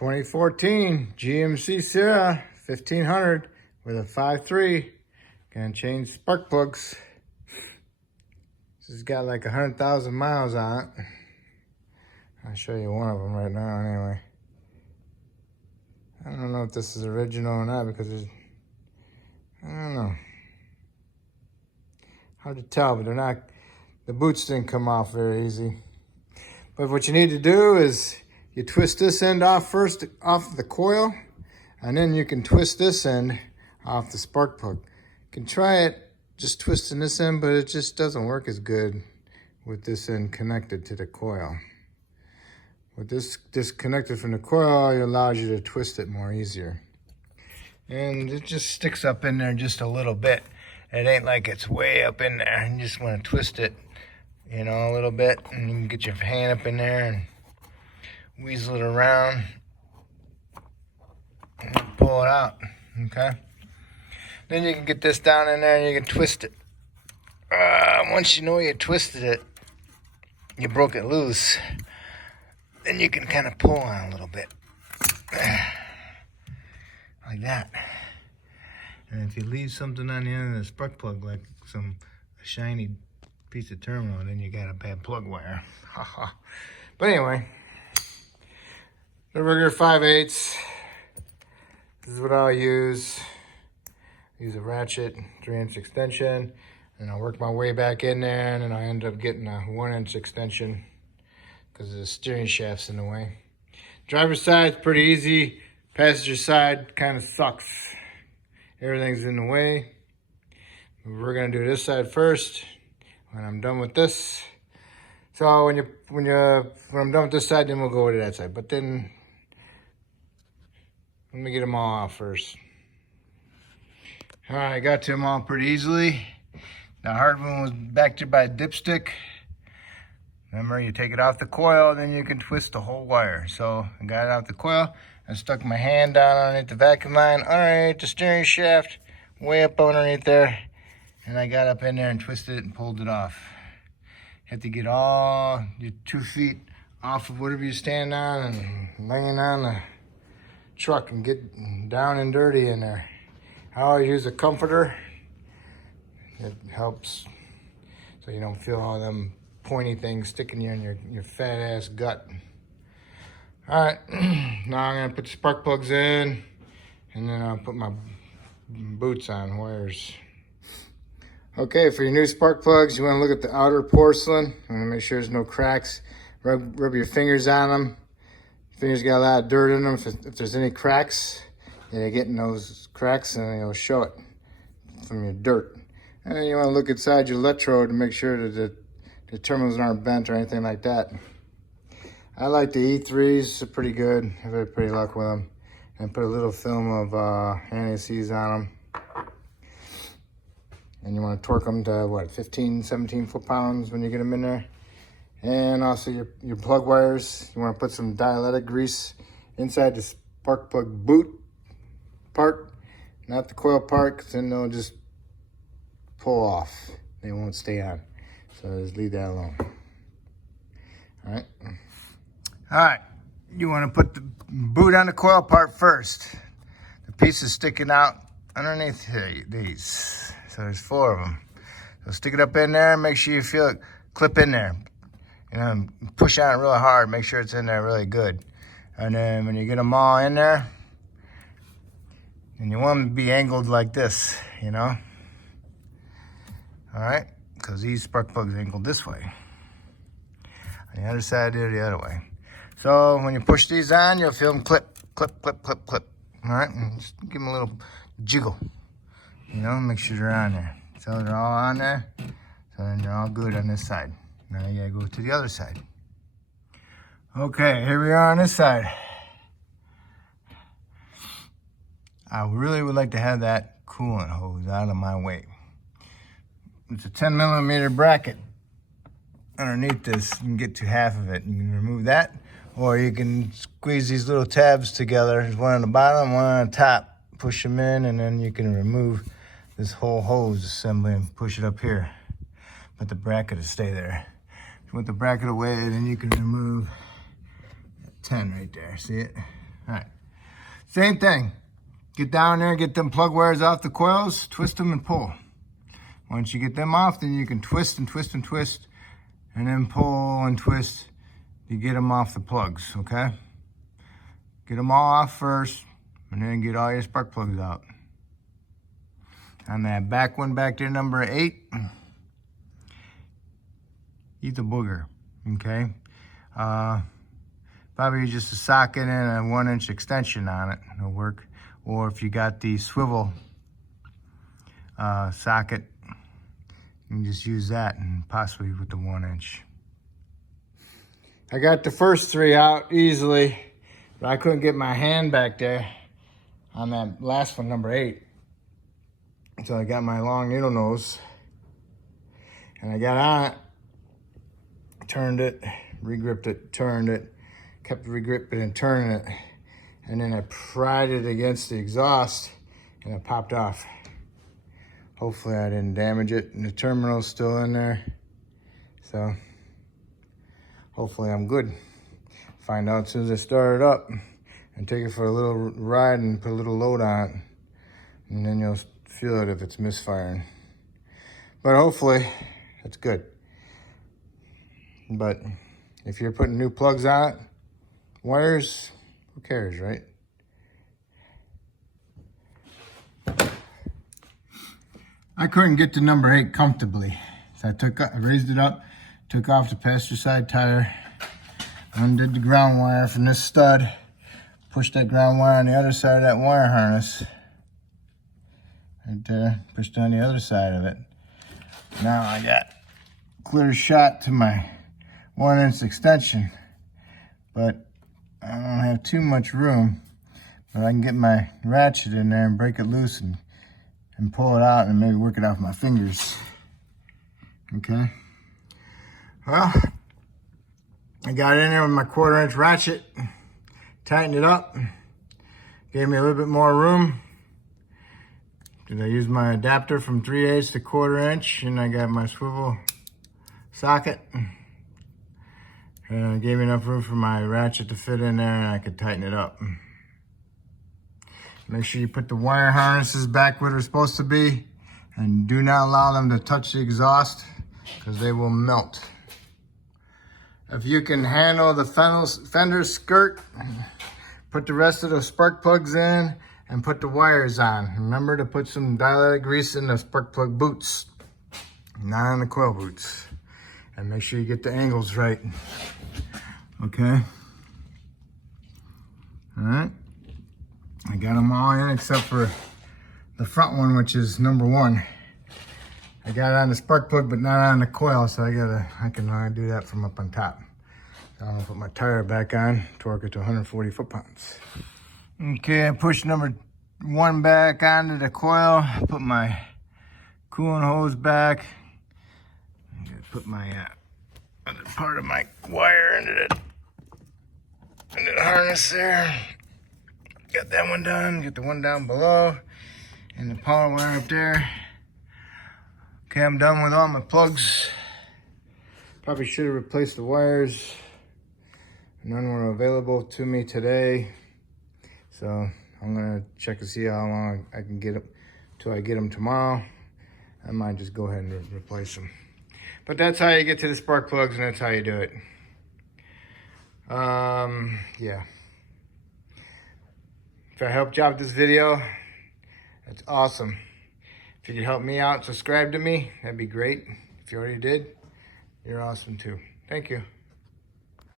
2014 GMC Sierra 1500 with a 5.3. Gonna change spark plugs. This has got like 100,000 miles on it. I'll show you one of them right now anyway. I don't know if this is original or not because there's, I don't know. Hard to tell, but they're not, the boots didn't come off very easy. But what you need to do is you twist this end off first, off the coil, and then you can twist this end off the spark plug. You can try it just twisting this end, but it just doesn't work as good with this end connected to the coil. With this disconnected from the coil, it allows you to twist it more easier. And it just sticks up in there just a little bit. It ain't like it's way up in there. You just want to twist it, you know, a little bit, and you can get your hand up in there and weasel it around and pull it out, okay? Then you can get this down in there and you can twist it. Once you know you twisted it, you broke it loose, then you can kind of pull on a little bit. Like that. And if you leave something on the end of the spark plug, like a shiny piece of terminal, then you got a bad plug wire. But anyway, the regular 5/8. This is what I'll use. Use a ratchet 3-inch extension, and I'll work my way back in there, and then I end up getting a 1-inch extension because the steering shaft's in the way. Driver's side's pretty easy. Passenger side kind of sucks. Everything's in the way. We're gonna do this side first when I'm done with this. So when I'm done with this side, then we'll go to that side. But then let me get them all off first. All right, I got to them all pretty easily. The hard one was back there by the dipstick. Remember, you take it off the coil, then you can twist the whole wire. So I got it out the coil. I stuck my hand down underneath the vacuum line, underneath the steering shaft, way up underneath there. And I got up in there and twisted it and pulled it off. You have to get all your 2 feet off of whatever you stand on and laying on the truck and get down and dirty in there. I always use a comforter. It helps so you don't feel all them pointy things sticking you in your fat ass gut. All right, now I'm gonna put the spark plugs in, and then I'll put my boots on wires. Okay, for your new spark plugs, you wanna look at the outer porcelain. You wanna make sure there's no cracks. Rub your fingers on them. Fingers got a lot of dirt in them. If there's any cracks, you're getting those cracks, and it'll show it from your dirt. And then you wanna look inside your electrode to make sure that the terminals aren't bent or anything like that. I like the E3s, they're pretty good. I've had pretty luck with them. And put a little film of anti-seize on them. And you want to torque them to what, 15, 17 foot-pounds when you get them in there. And also your plug wires, you want to put some dielectric grease inside the spark plug boot part, not the coil part, because then they'll just pull off. They won't stay on. So just leave that alone. All right. All right, you want to put the boot on the coil part first. The piece is sticking out underneath these. So there's 4 of them. So stick it up in there and make sure you feel it clip in there. You know, push on it really hard, make sure it's in there really good. And then when you get them all in there, and you want them to be angled like this, you know? All right, because these spark plugs are angled this way. On the other side, they're the other way. So when you push these on, you'll feel them clip, clip, clip, clip, clip. All right, and just give them a little jiggle. You know, make sure they're on there. So they're all on there. So then they're all good on this side. Now you gotta go to the other side. Okay, here we are on this side. I really would like to have that coolant hose out of my way. It's a 10mm bracket. Underneath this, you can get to half of it. You can remove that, or you can squeeze these little tabs together. There's one on the bottom, one on the top. Push them in, and then you can remove this whole hose assembly and push it up here. But the bracket will stay there. If you want the bracket away, then you can remove that 10 right there. See it? All right. Same thing. Get down there, get them plug wires off the coils, twist them and pull. Once you get them off, then you can twist and twist and twist, and then pull and twist to get them off the plugs, okay? Get them all off first, and then get all your spark plugs out. On that back one back there, number 8, eat the booger, okay? Probably just a socket and a 1-inch extension on it will work. Or if you got the swivel socket, you can just use that, and possibly with the 1-inch. I got the first 3 out easily, but I couldn't get my hand back there on that last one, number 8. So I got my long needle nose, and I got on it, turned it, regripped it, turned it, kept regripping and turning it, and then I pried it against the exhaust, and it popped off. Hopefully I didn't damage it, and the terminal's still in there, so hopefully I'm good. Find out as soon as I start it up and take it for a little ride and put a little load on it, and then you'll feel it if it's misfiring. But hopefully it's good. But if you're putting new plugs on it, wires, who cares, right? I couldn't get to number 8 comfortably. So I raised it up, took off the passenger side tire, undid the ground wire from this stud, pushed that ground wire on the other side of that wire harness. Right there, pushed on the other side of it. Now I got clear shot to my 1-inch extension, but I don't have too much room. But I can get my ratchet in there and break it loose and pull it out and maybe work it off my fingers. Okay. Well, I got in there with my 1/4-inch ratchet, tightened it up, gave me a little bit more room. I used my adapter from 3/8 to 1/4 inch, and I got my swivel socket. And it gave me enough room for my ratchet to fit in there, and I could tighten it up. Make sure you put the wire harnesses back where they're supposed to be, and do not allow them to touch the exhaust, because they will melt. If you can handle the fender skirt, put the rest of the spark plugs in and put the wires on. Remember to put some dielectric grease in the spark plug boots, not on the coil boots. And make sure you get the angles right. Okay. All right. I got them all in except for the front one, which is number 1. I got it on the spark plug, but not on the coil, so I can only do that from up on top. So I'm gonna put my tire back on, torque it to 140 foot-pounds. Okay, I pushed number 1 back onto the coil, put my coolant hose back, put my other part of my wire into the harness there. Got that one done, get the one down below, and the power wire up there. Okay, I'm done with all my plugs. Probably should have replaced the wires. None were available to me today. So I'm gonna check to see how long I can get them till I get them tomorrow. I might just go ahead and replace them. But that's how you get to the spark plugs, and that's how you do it. Yeah. If I helped you out with this video, that's awesome. If you could help me out, subscribe to me, that'd be great. If you already did, you're awesome too. Thank you.